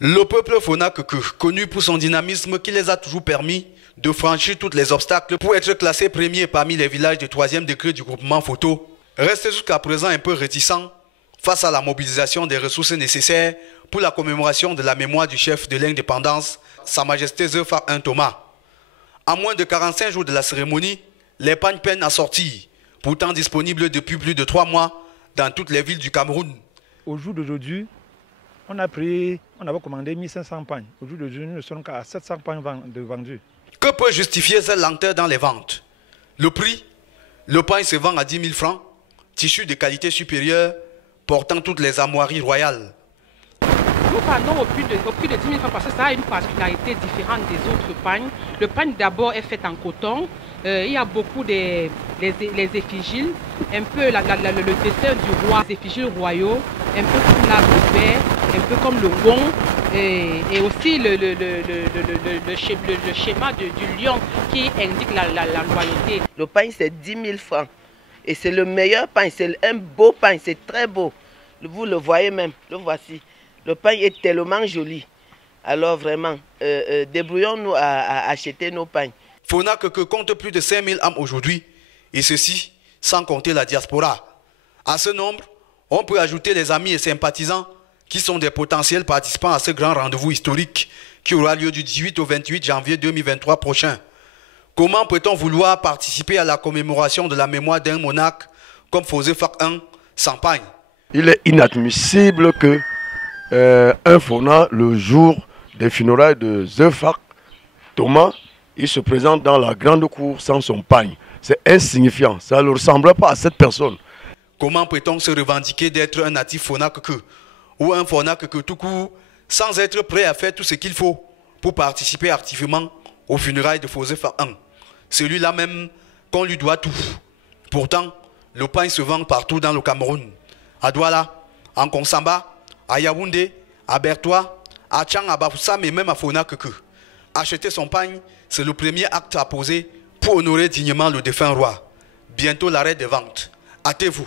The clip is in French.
Le peuple Fona Keke, connu pour son dynamisme qui les a toujours permis de franchir tous les obstacles pour être classé premier parmi les villages de 3e degré du groupement photo, reste jusqu'à présent un peu réticent face à la mobilisation des ressources nécessaires pour la commémoration de la mémoire du chef de l'indépendance, Sa Majesté Zefar I Thomas. À moins de 45 jours de la cérémonie, les pagnes peinent à sortir, pourtant disponibles depuis plus de 3 mois dans toutes les villes du Cameroun. Au jour d'aujourd'hui, on avait commandé 1500 pagnes. Au jour d'aujourd'hui, nous ne sommes qu'à 700 pagnes de vendus. Que peut justifier cette lenteur dans les ventes? Le prix? Le pagne se vend à 10 000 francs, tissu de qualité supérieure, portant toutes les armoiries royales. Nous parlons au prix de 10 000 francs parce que ça a une particularité différente des autres pagnes. Le pagne d'abord est fait en coton. Il y a beaucoup les effigies, un peu le dessin du roi, les effigies royaux, un peu comme l'arbre vert, un peu comme le gond, et aussi le schéma du lion qui indique la loyauté. Le pagne c'est 10 000 francs et c'est le meilleur pagne, c'est un beau pagne, c'est très beau. Vous le voyez même, le voici. Le pagne est tellement joli. Alors vraiment, débrouillons-nous à acheter nos pagnes. Fona Keke compte plus de 5000 âmes aujourd'hui, et ceci sans compter la diaspora. À ce nombre, on peut ajouter les amis et sympathisants qui sont des potentiels participants à ce grand rendez-vous historique qui aura lieu du 18 au 28 janvier 2023 prochain. Comment peut-on vouloir participer à la commémoration de la mémoire d'un monarque comme Zefar I sans pagne? Il est inadmissible que un Fona, le jour des funérailles de Zefar Thomas, il se présente dans la grande cour sans son pagne. C'est insignifiant, ça ne ressemble pas à cette personne. Comment peut-on se revendiquer d'être un natif Fona Keke ou un Fona Keke tout court sans être prêt à faire tout ce qu'il faut pour participer activement aux funérailles de Zefar I, celui-là même qu'on lui doit tout. Pourtant, le pagne se vend partout dans le Cameroun. À Douala, en Konsamba, à Yaoundé, à Bertois, à Tchang, à Bafoussam et même à Fona Keke. Acheter son pagne, c'est le premier acte à poser pour honorer dignement le défunt roi. Bientôt l'arrêt des ventes. Hâtez-vous.